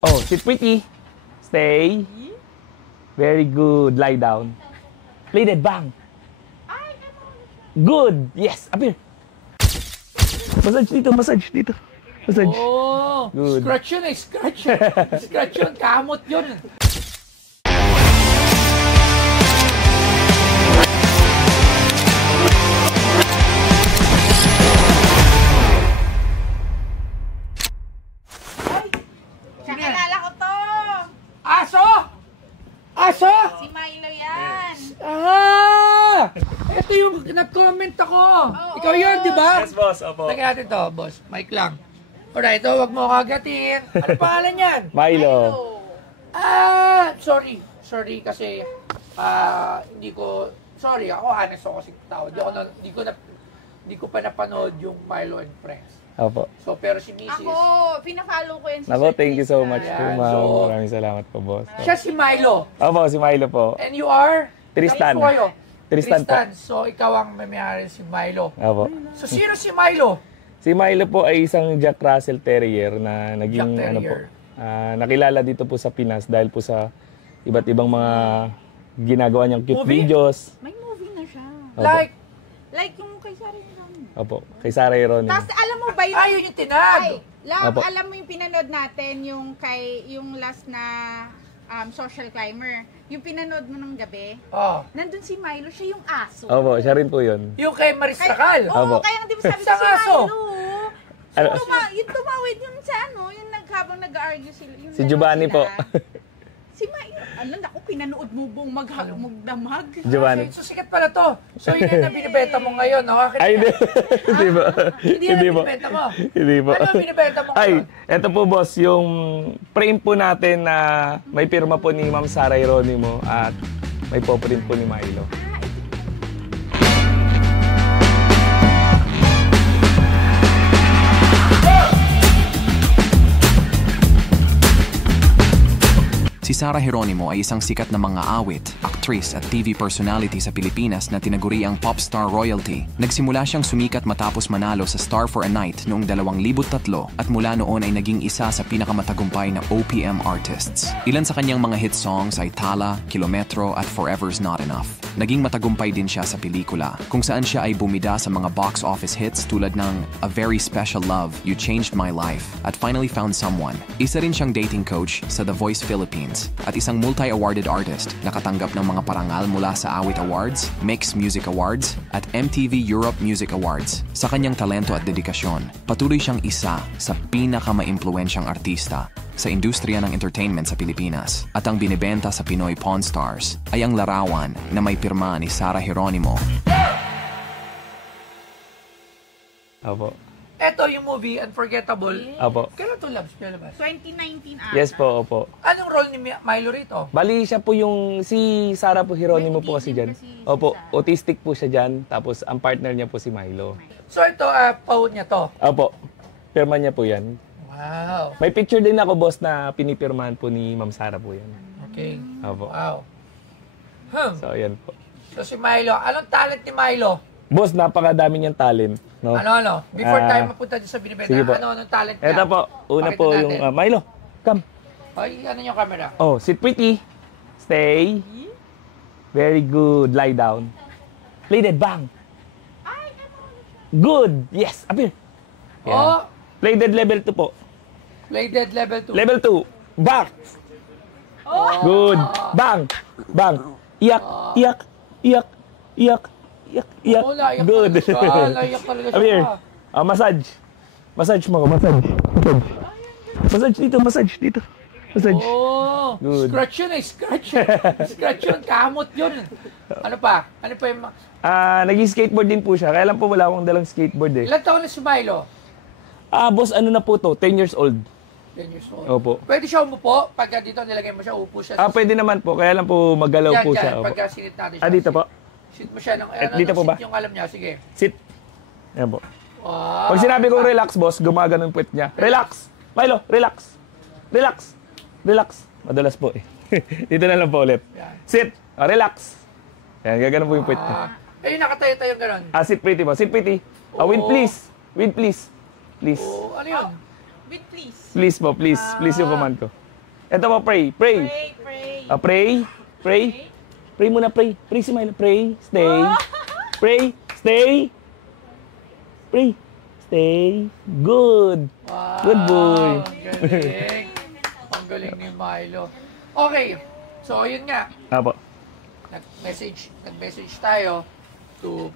Oh, sit pretty. Stay. Very good. Lie down. Play dead. Bang. Good. Yes. Up here. Massage dito. Massage dito. Massage. Oh, good. Scratch yun eh. Scratch. Scratch yun. Kamot yun. Nakilala ko to. Aso! Aso! Si Milo yan. Ah! Ito yung nag-comment ako. Ikaw yun, di ba? Yes, boss. Opo. Lagyan natin to, boss. Mic lang. Alright, ito, wag mo kagatin. Ano pangalan yan? Milo. Ah, sorry. Sorry kasi hindi ko, sorry, ako honest ako kasi tao. Hindi ko pa napanood yung Milo and Friends. Opo. So, pero si Mrs. Ako, pinafollow ko yan sa Nako, thank you so much po, Ayan, ma'am. so- Maraming salamat po, boss. Siya si Milo. Opo, si Milo po. And you are? Tristan. Kayo po kayo? Tristan po. So, ikaw ang may-ari si Milo. Opo. So, sino si Milo? Si Milo po ay isang Jack Russell Terrier na naging Jack ano po, Terrier. nakilala dito po sa Pinas dahil po sa iba't ibang mga ginagawa niyang cute Movie? videos. May movie na siya. Opo. Like yung kay Sarah Ronnie. Opo, kay Sarah Ronnie. Tapos alam mo ba yung... Ayun yung tinag. Ay, love, Opo. alam mo yung pinanood natin yung last na social climber. Yung pinanood mo ng gabi. Oh. Nandun si Milo, siya yung aso. Opo, siya rin po yun. Yung kay Maris Takal. Opo. Oo, kaya di ba sabi ko Isang si aso. Milo. Ano? Yung tumawid yung sa ano, yung habang nag-argue sila. Yung Si Giovanni po. Si Milo, naku, pinanood mo buong magdamag. Giovanni. So, sikat pala to. So, yun yung binibenta mo ngayon, no? Akin Ay, hindi. Hindi po. Hindi yan ang binibenta mo. Hindi po. Ano ang binibenta mo Ay, ngayon? eto po boss, yung frame po natin na may pirma po ni Ma'am Sarah Geronimo at may po-print po ni Milo. Si Sarah Geronimo ay isang sikat na mga awit, aktris at TV personality sa Pilipinas na tinaguri ang pop star royalty. Nagsimula siyang sumikat matapos manalo sa Star for a Night noong 2003 at mula noon ay naging isa sa pinakamatagumpay na OPM artists. Ilan sa kanyang mga hit songs ay Tala, Kilometro at Forever's Not Enough. Naging matagumpay din siya sa pelikula, kung saan siya ay bumida sa mga box office hits tulad ng A Very Special Love, You Changed My Life at Finally Found Someone. Isa rin siyang dating coach sa The Voice Philippines at isang multi-awarded artist na katanggap ng mga parangal mula sa Awit Awards, Mix Music Awards at MTV Europe Music Awards. Sa kanyang talento at dedikasyon, patuloy siyang isa sa pinaka-maimpluwensyang artista sa industriya ng entertainment sa Pilipinas. At ang binibenta sa Pinoy Pawn Stars ay ang larawan na may pirma ni Sarah Geronimo. Opo. Ito yung movie, Unforgettable. Opo. Kailan ito labas? 2019 ata. Yes po, opo. Anong role ni Milo rito? Bali siya po yung, si Sarah po Geronimo po kasi dyan. Opo, autistic po siya dyan. Tapos ang partner niya po si Milo. So, ito, pawn niya to. Opo, pirma niya po yan. Wow. May picture din ako, boss, na pinipirmahan po ni Ma'am Sarah po yan. Okay. Opo. Wow. So, ayan po. So, si Milo. Anong talent ni Milo? Boss, napakadami niyang talent. No? Ano? Before tayo mapunta dyan sa binibenta, sige po. anong talent niya? Ito po, una Pakita po natin. yung, Milo, come. Ay, ano yung camera? Oh, sit pretty. Stay. Very good. Lie down. Play dead. Bang. Good. Yes. Up here. Oh, Play dead level 2 po. Play Dead Level 2. Level 2. Back. Good. Bang. Bang. Iyak. Iyak. Iyak. Iyak. Iyak. Iyak. Oh, naiyak Good. talaga siya. Naiyak talaga Up here. siya. Massage. Massage mo. Massage. Massage. Massage dito. Massage dito. Massage. Oh, Good. scratch yun eh. Scratch. Scratch yun. Kamot yun. Ano pa? Ano pa yung... Naging skateboard din po siya. Kaya lang po wala akong dalang skateboard eh. Ilan taon na si Milo? Boss, ano na po to? 10 years old. 10 years old. Opo. Pwede siya umupo? Pagka dito nilagay mo siya, upo siya. Pwede naman po. Kaya lang po magalaw po siya. Opo. Pagka sinit natin siya. Dito po. Sit mo siya ng... Dito po ba? Sit yung alam niya. Sige. Sit. Ayan po. Wow. Pag sinabi kong relax, boss, gumagano yung puwet niya. Relax! Milo, relax! Relax! Relax! Madalas po eh. Dito na lang po ulit. Sit! Relax! Ayan, gagano po yung puwet niya. Ayun, nakatayo-tayo gano'n. Sit pretty po. Sit pretty. Win please. Win please. Please. Oh, ano yun? Wait, please. Please po, please. Please yung command ko. Ito po, pray. Pray. Pray. Pray. Pray. Pray muna, pray. Pray si Milo. Pray. Stay. Pray. Stay. Pray. Stay. Good. Wow, Good boy. Ang galing. Ang galing ni Milo. Okay. So, yun nga. Apo. Nag-message tayo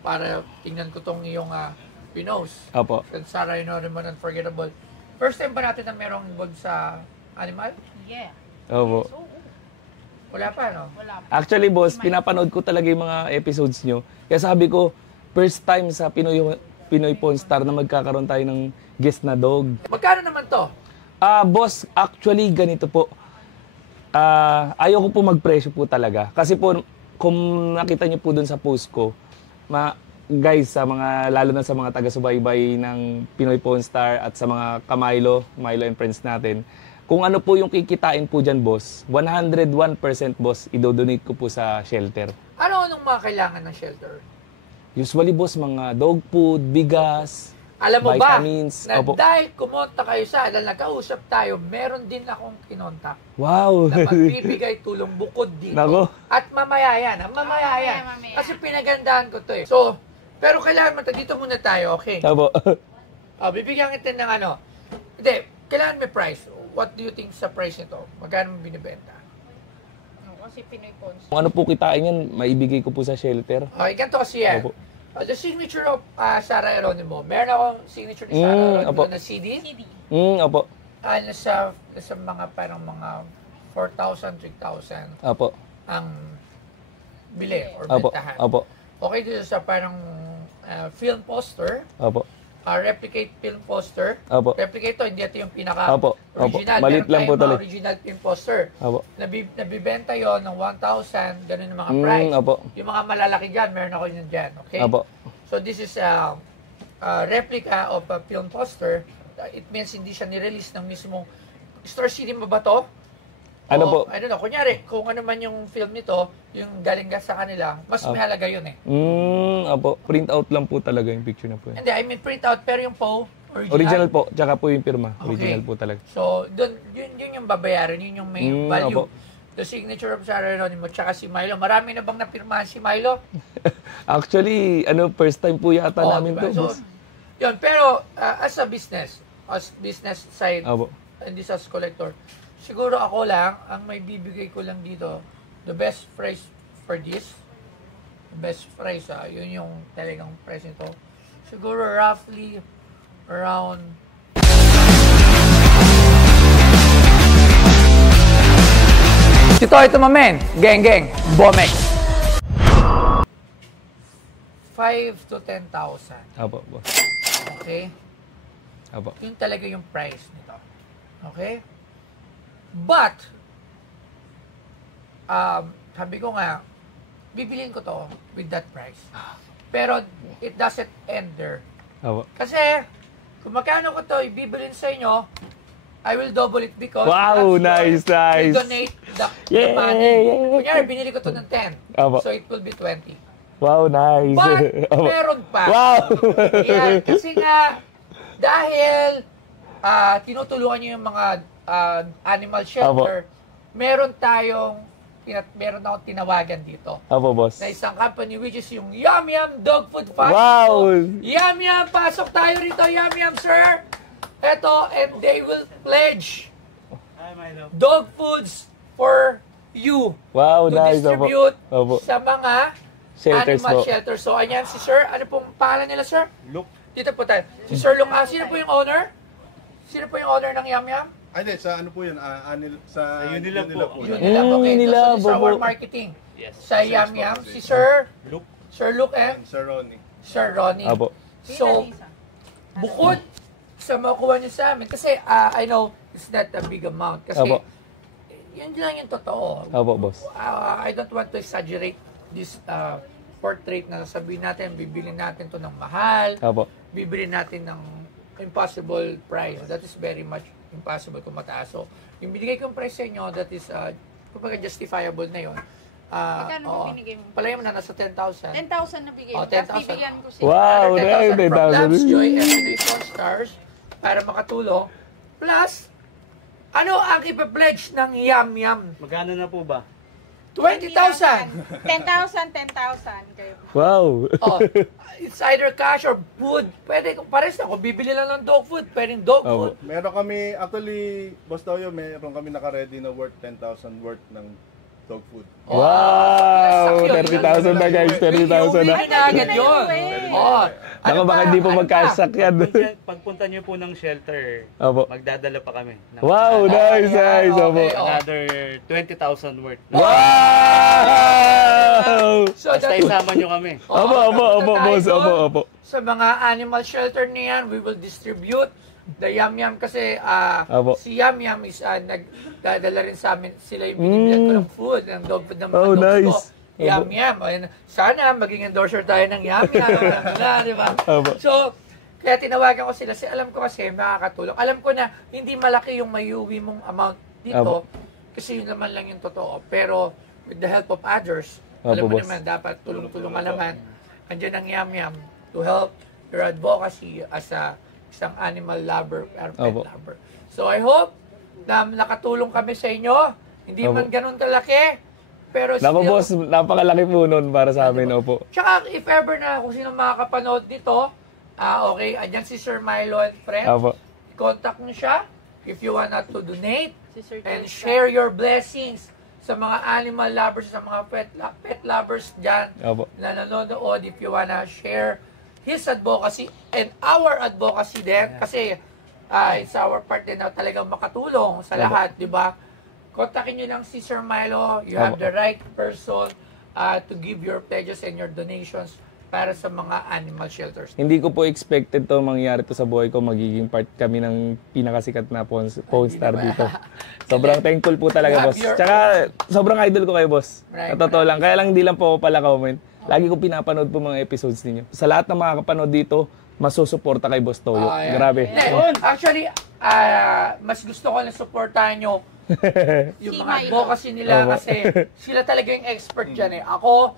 para tingnan ko tong iyong pinost. Apo. Sarah Heronimo, Unforgettable. First time ba natin na merong involved sa animal? Yeah. Opo. So, Wala pa, no? wala pa. Actually, boss, pinapanood ko talaga yung mga episodes nyo. Kaya sabi ko, first time sa Pinoy Pawn Star na magkakaroon tayo ng guest na dog. Magkano naman to? Boss, actually, ganito po. Ayoko po magpresyo po talaga. Kasi po, kung nakita nyo po dun sa post ko, guys, lalo na sa mga taga-subaybay ng Pinoy Pawn Star at sa mga Milo and friends natin, kung ano po yung kikitain po dyan, boss, 101% boss, idodonate ko po sa shelter. Anong mga kailangan ng shelter? Usually, boss, mga dog food, bigas, Alam mo vitamins. ba, na Opo. dahil kumonta kayo dahil nagkausap tayo, meron din akong kinontak Wow! na magbibigay tulong bukod dito. Nako. At mamaya yan, mamaya yan. mamaya. Kasi pinagandaan ko to eh. So, pero kailangan dito muna tayo, okay? Opo. Bibigyan kita ng Hindi, kailangan may price. What do you think sa price nito? Magkano mo binibenta? Kasi Pinoy Pawn Star. Kung ano po kitain yan, maibigay ko po sa shelter. Okay, ganito kasi yan. Opo. The signature of Sarah Heronimo. Meron akong signature ni Sarah Heronimo opo. na CD. Opo. Nasa mga parang mga 4,000, 3,000 Opo. ang bili or Opo. bentahan. Opo. Okay, dito sa parang film poster, Opo. replicate film poster. Opo. Replicate to, hindi ito yung pinaka Opo. Opo. original. Maliit Meron lang po tayong mga talaga. original film poster. Opo. Nabibenta yon ng 1,000, ganun yung mga price. Opo. Yung mga malalaki dyan, meron ako yun dyan. Okay? Opo. So this is a replica of a film poster. It means hindi siya nirelease ng mismong Star City mo ba to? Ano po? I don't know. Kunyari, kung ano man yung film nito, yung galing sa kanila, mas may halaga yun eh. Opo. Print out lang po talaga yung picture na po yan. Hindi, I mean print out, pero yung Original po, tsaka po yung pirma. Okay. Original po talaga. So, yun yung babayaran, yun yung may value. Opo. The signature of Sarah Heronimo, tsaka si Milo. Marami na bang napirmahan si Milo? Actually, first time po yata namin diba? to, So, boss. yun, pero as business side, Opo. hindi sa collector, siguro ako lang, ang may bibigay ko lang dito, the best price for this, the best price, yun yung talagang price nito. Siguro roughly around ito mamen, geng, Bomex. 5 to 10,000. Opo, boss. Okay? Opo. Yun talaga yung price nito. Okay? But, sabi ko nga, bibilin ko to with that price. Pero, it doesn't end there. Opo. Kasi, kung magkano ko to ibibilin sa inyo, I will double it because Wow, nice. you donate the money. Kunyari, binili ko to ng 10. Opo. So, it will be 20. Wow, nice. But, Opo. meron pa. Wow! Yan, kasi nga, dahil tinutulungan niyo yung mga animal shelter, meron akong tinawagan dito. Opo, boss. Na isang company which is yung Yum Yum Dog Food Fund. Wow! Yum Yum, pasok tayo rito, Yum Yum, sir. Eto, and they will pledge dog foods for you Wow, to nice. distribute Opo. sa mga Shelters animal po. shelter. So, ayan si sir. Ano pong pangalan nila, sir? Look. Dito po tayo. Si Sir Luke. Sino po yung owner? Sino po yung owner ng Yum Yum? Hindi, sa ano po yun? Sa Unilab po. Unilab. Okay, Unilab, so, this is our opo. marketing. Sa Yum Yum. Si Sir Look Luke and and Sir Ronnie. Sir Ronnie. Opo. So, bukod sa makuha niyo sa amin, kasi I know it's not a big amount. Kasi, Opo. yun lang yung totoo. Opo, boss. I don't want to exaggerate this portrait na sabihin natin, bibilin natin to ng mahal, Opo. bibili natin ng impossible price. That is very much impossible kung mataas. So, yung binigay kong price sa inyo, that is, kumbaga justifiable na yun. Magkano po binigay mo? Palay mo na, nasa 10,000. 10,000 na bigay mo. Oh, Tapos 10,000. bibigyan ko siya. Wow, 10,000 nice. from Labs 10,000. Joy and Pinoy Pawn Stars para makatulong. Plus, Ano ang ipapledge ng Yum Yum? Magkano na po ba? 20,000! 10,000 kayo. Wow! Oh, it's either cash or food. Pwede, pares na. Kung bibili lang ng dog food, pwedeng dog Oh. food. Meron kami, actually, Boss Toyo, meron kami naka-ready na worth 10,000 worth ng dog food. Wow! Sakyo, 30,000 na guys, 30,000 na. Iuwi nyo na agad yun. Oh. Baka baka hindi po mag-cash yan. Pagpunta niyo po ng shelter, Opo. magdadala pa kami. ng Wow! Nice, nice! Opo. Okay, oh. Another 20,000 worth. Wow! So, Basta that, isama niyo kami. Opo, opo, opo, boss. Opo, opo. sa mga animal shelter niyan, we will distribute the Yum Yum kasi Opo. si Yum Yum is nagdadala rin sa amin, sila yung binibilan ko ng food, ng dog food ng mga Oh, dogs ko. nice. Yum Yum. Ayun, sana maging endorser tayo ng Yum Yum. Di ba? Opo. So, kaya tinawagan ko sila. Alam ko kasi makakatulong. Alam ko na hindi malaki yung mayuwi mong amount dito. Opo. Kasi yun naman lang yung totoo. Pero with the help of others, Opo, alam mo boss. naman, dapat tulong-tulungan naman. Andiyan ang Yum Yum to help your advocacy as isang animal lover or pet Opo. lover. So I hope na nakatulong kami sa inyo. Hindi Opo. man ganun kalaki, pero Naku, still, boss, napakalaki po nun para sa amin, opo. tsaka if ever na kung sino makakapanood nito, okay, andyan si Sir Milo and friends. Opo. Contact nyo siya if you wanna to donate and share your blessings sa mga animal lovers, sa mga pet lovers dyan Opo. na nanonood, if you wanna share his advocacy and our advocacy din kasi it's our part din na talagang makatulong sa lahat, di ba? Kontakin nyo lang si Sir Milo. You have Opo. the right person to give your pledges and your donations para sa mga animal shelters. Hindi ko po expected to mangyari to sa buhay ko. Magiging part kami ng pinakasikat na porn star dito. Sobrang thankful po talaga, boss. Tsaka, sobrang idol ko kayo, boss. Right. Sa totoo lang. Kaya lang hindi lang po ako pala comment. Lagi ko pinapanood po mga episodes ninyo. Sa lahat ng mga kapanood dito, masusuporta kay Boss Toyo. Ayan. Grabe. Hindi, actually, mas gusto ko na supportahan nyo yung Si mga Milo. advocacy nila Opo. kasi sila talaga yung expert dyan eh. Ako,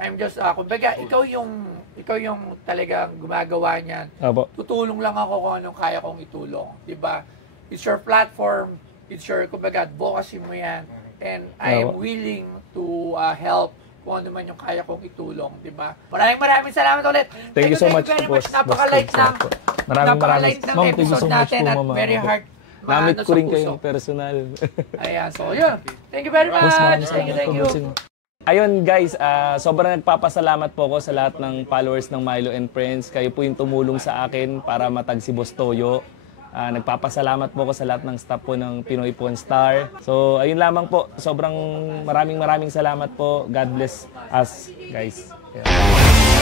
I'm just, kumbaga, ikaw yung talagang gumagawa niyan. Opo. Tutulong lang ako kung anong kaya kong itulong. Diba? It's your platform, it's your, kumbaga, advocacy mo yan. And I am Opo. willing to help kung ano man yung kaya kong itulong, di ba? Maraming salamat ulit. Thank you so much, very boss. Napaka-light Boss, ng, Maraming napaka-light ng Ma'am, thank you episode so much natin po, at ma'am. very hard. Namit maano ko sa rin puso. kayong personal. Ayan, so yun. Thank you very much. Boss, maraming Thank you, salamat thank po, you. bossing. Ayun guys, sobrang nagpapasalamat po ako sa lahat ng followers ng Milo and Friends. Kayo po yung tumulong sa akin para matag si Boss Toyo. Nagpapasalamat po ako sa lahat ng staff po ng Pinoy Pawn Star. So ayun lamang po, sobrang maraming salamat po. God bless us guys. Yeah.